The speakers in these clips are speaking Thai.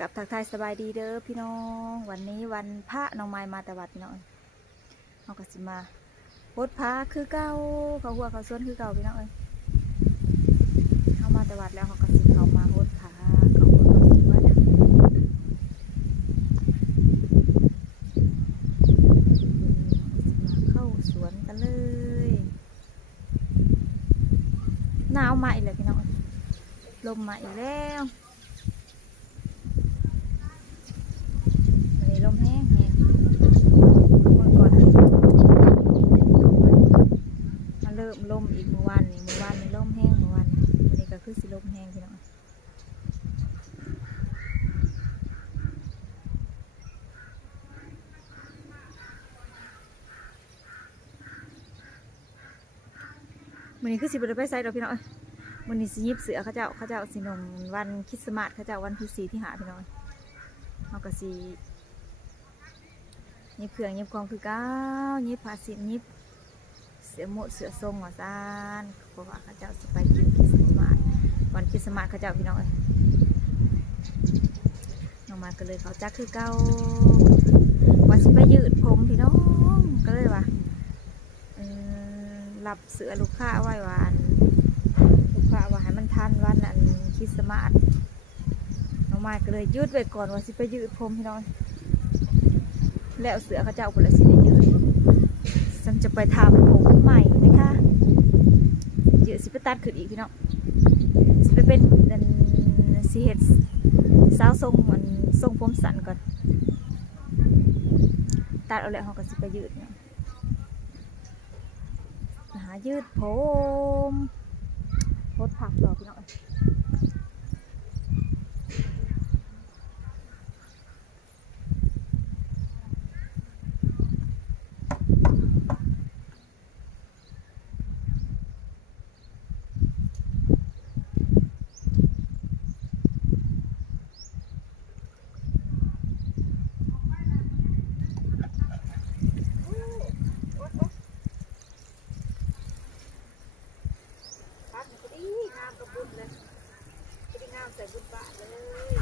กับทักทายสบายดีเด้อพี่น้องวันนี้วันพระน้องไม้มาแต่วัดพี่น้องเอากระสิมาโพดพระคือเก่าเขาหัวเขาส้นคือเก่าพี่น้องเขามาแต่วัดแล้วเขากระสิเขามาโพดพระเขาหัวเขาส้นวัดมาเข้าสวนกันเลยหนาวมาอีกแล้วพี่น้องลมมาอีกแล้วลมแห้งแห้งวันก่อนมาเริ่มลมอีกเมื่อวานนี้ลมแห้งเมื่อวานวันนี้ก็คือสิลมแห้งพี่น้องวันนี้คือสิบไปไซด์เราพี่น้องวันนี้สิยิบเสือเขาเจ้าสินมวันคริสต์มาสเขาเจ้าวันที่4ที่5พี่น้องเขาก็สิยิบเผือกยิบกองคือเก้ายิบผ้าสินยิบเสือโมดเสือทรงหัวซานเพราะว่าเขาเจ้าสิไปกินคริสต์มาสวันคริสต์มาสเขาเจ้าพี่น้องน้องมาก็เลยเขาจักคือเก้าว่าสิไปยืดผมพี่น้องก็เลยว่ารับเสือลูกค้าไว้วานลูกค้าว่าให้มันทันวันนั้นคริสต์มาสน้องมาก็เลยยืดไว้ก่อนว่าสิไปยืดผมพี่น้องแล้วเสือเขาเจ้าคนละสิได้ยืดฉันจะไปทำผมใหม่นะคะยืดสิไปตัดขึ้นอีกพี่น้องสิไปเป็นสิเฮ็ดสาวทรงมันทรงผมสั้นก่อนตัดเอาแล้วเขาก็สิไปยืดเนี่ยหายืดผมโพดผักต่อพี่น้องใส่บุญบาทเลย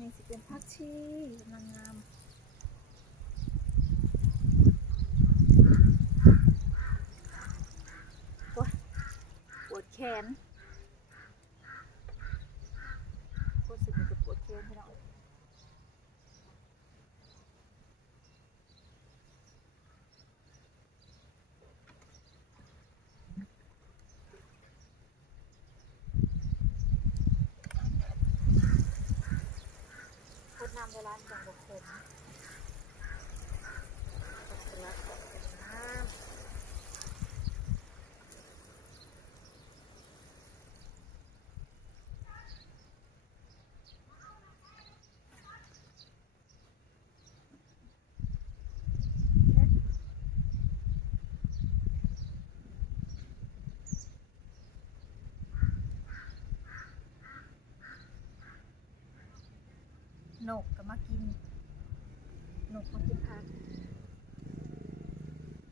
นี่สิเป็นผักชีกำลังงามปวดแขนปวดสุดจะปวดแขนพี่น้องพดน้ำในร้านจังหวัดผมรักกับน้ำนกก็มากินนกมากินผัก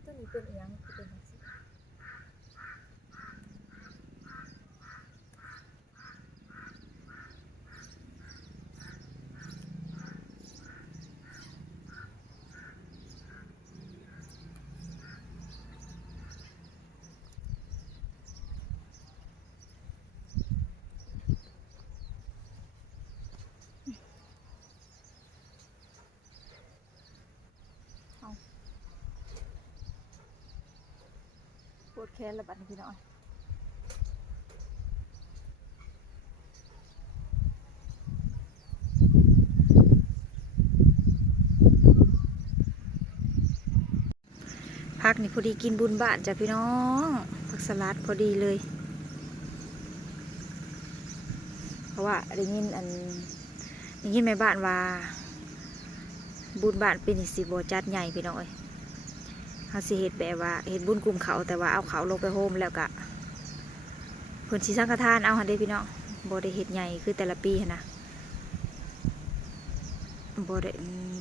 ตัวนี้เป็นอีหยังเป็นอะไรสิ แค่ละบัดนี้พี่น้องผักนี่พอดีกินบุญบาทจ้ะพี่น้องผักสลัดพอดีเลยเพราะว่าได้ยินแม่บ้านว่าบุญบ้านเป็นสิบ่จัดใหญ่พี่น้องเอ้ยเขาสิเฮ็ดแบบว่าเฮ็ดบุญกลุ่มเขาแต่ว่าเอาเขาลงไปโฮมแล้วก็เพิ่นสิสังฆทานเอาหั่นเด้พี่น้องบ่ได้เฮ็ดใหญ่คือแต่ละปีหั้นนะบ่ได้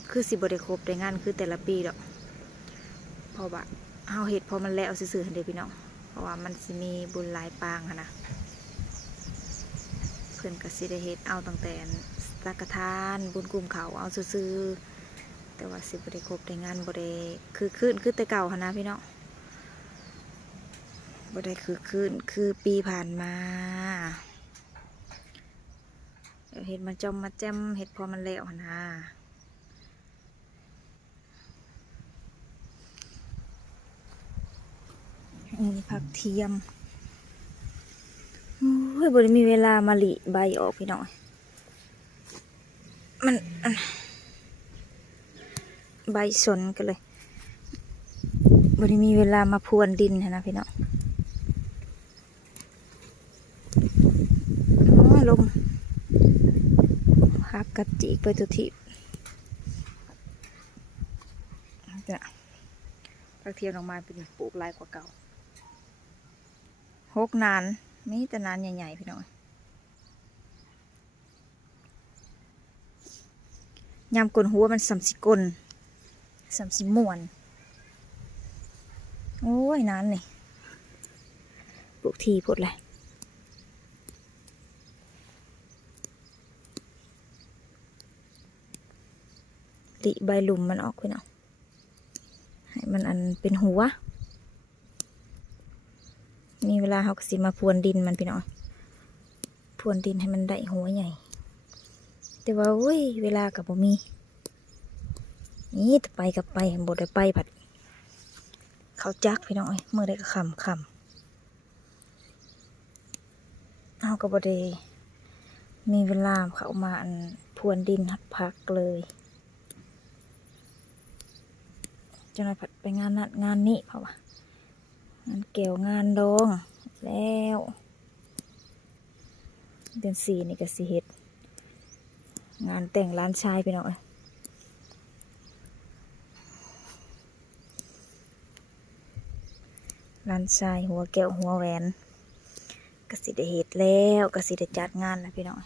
คือสิบ่ได้ครบได้งานคือแต่ละปีดอกเพราะว่าเฮาเฮ็ดพอมันแล้วซื่อๆหั่นเด้พี่น้องเพราะว่ามันสิมีบุญหลายปางหั่นนะเพิ่นก็สิได้เฮ็ดเอาตั้งแต่สังฆทานบุญกลุ่มเขาเอาซื่อๆแต่ว่าสิบ่ได้ครบได้งานบ่ได้คือแต่เก่าหั่นนะพี่น้องบ่ได้คือปีผ่านมาเห็ดมันจมมาแจมเห็ดพอมันแล้วหั่นนะนี่ผักเทียมโอ้ยบ่ได้มีเวลามาหลีใบออกพี่น้อยมันใบสนกันเลยบ่ได้มีเวลามาพรวนดินนะพี่น้องลมหักกระจิกไปทุกทีจ้ะผักเทียมออกมาเป็นปลูกลายกว่าเก่า6 นานมีแต่นานใหญ่ๆพี่น้องยำกลนหัวมันสำสิกลสำสิม่วนโอ้ยนานนี่ปลูกทีพดเลยติใบหลุมมันออกพี่น้องให้มันอันเป็นหัวมีเวลาเขาก็สิมาพรวนดินมันพี่น้องพรวนดินให้มันได้หัวใหญ่แต่ว่าเว้ยเวลากับบ่มีนี่ไปกับไปบ่ได้ไปผัดเขาจักพี่น้องเมื่อได้ก็คำเขาก็บ่ได้มีเวลาเขามาอันพรวนดินหัดพักเลยจะนายผัดไปงานนั้นงานนี้เพราะว่างานเกี่ยวงานดองแล้วเดือน4นี่ก็สิเฮ็ดงานแต่งร้านชายพี่น้องร้านชายหัวแก้วหัวแหวนก็สิได้เฮ็ดแล้วก็สิได้จัดงานแล้วพี่น้อง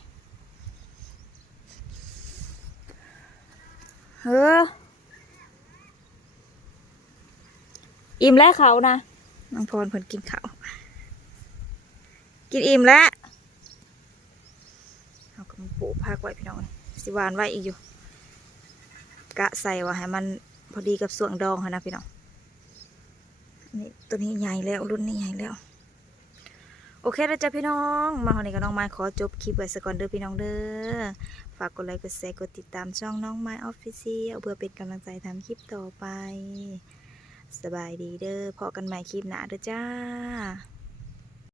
อิ่มแล้วเขานะน้องพรเพิ่นกินข้าวกินอิ่มแล้วเอากระปุกพักไว้พี่น้องสิวานไว้อีกอยู่กะใส่ว่าให้มันพอดีกับส่วงดองนะพี่น้องนี่ตัวนี้ใหญ่แล้วรุ่นนี้ใหญ่แล้วโอเคแล้วจ้ะพี่น้องมาวันนี้กับน้องไม้ขอจบคลิปไว้สักก่อนเด้อพี่น้องเด้อฝากกดไลค์กดแชร์กดติดตามช่องน้องไม้ออฟฟิเชียลเพื่อเป็นกำลังใจทำคลิปต่อไปสบายดีเด้อพอกันใหม่คลิปหน้าเด้อจ้า